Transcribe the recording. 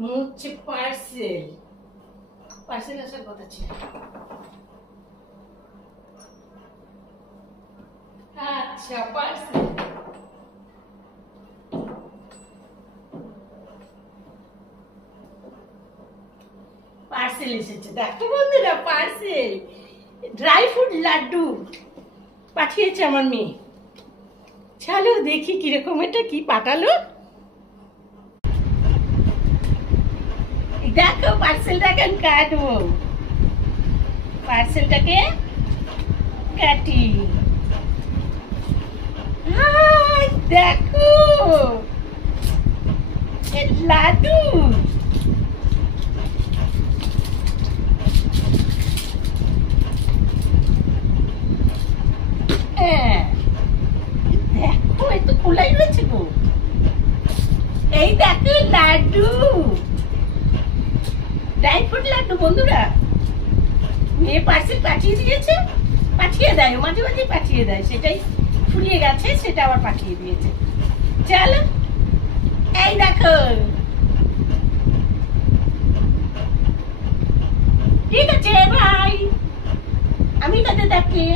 হচ্ছে parcel. Parcel আসার কথা ছিল। আচ্ছা, পার্সেল। পার্সেল এসেছে, দেখো বন্ধুরা, পার্সেল ড্রাই ফ্রুট লাড্ডু পাঠিয়েছে আমার মেয়ে। চলো দেখি কিরকম, এটা কি পাঠালো। দেখো পার্সেলটাকে কাটবো, পার্সেলটাকে কাটি। দেখো লাড্ডু, দেখো এ তো খোলাই রয়েছে গো। এই দেখো লাড্ডু, ড্রাই ফ্রুট লাড্ডু। বন্ধুরা, মেয়ে পার্সেল পাঠিয়ে দিয়েছে, পাঠিয়ে দেয়, মাঝে মাঝে পাঠিয়ে দেয়, সেটাই ফুরিয়ে গেছে, সেটা আবার পাঠিয়ে দিয়েছে। চলো এই দেখো, ঠিক আছে ভাই, আমি তাদের দেখি।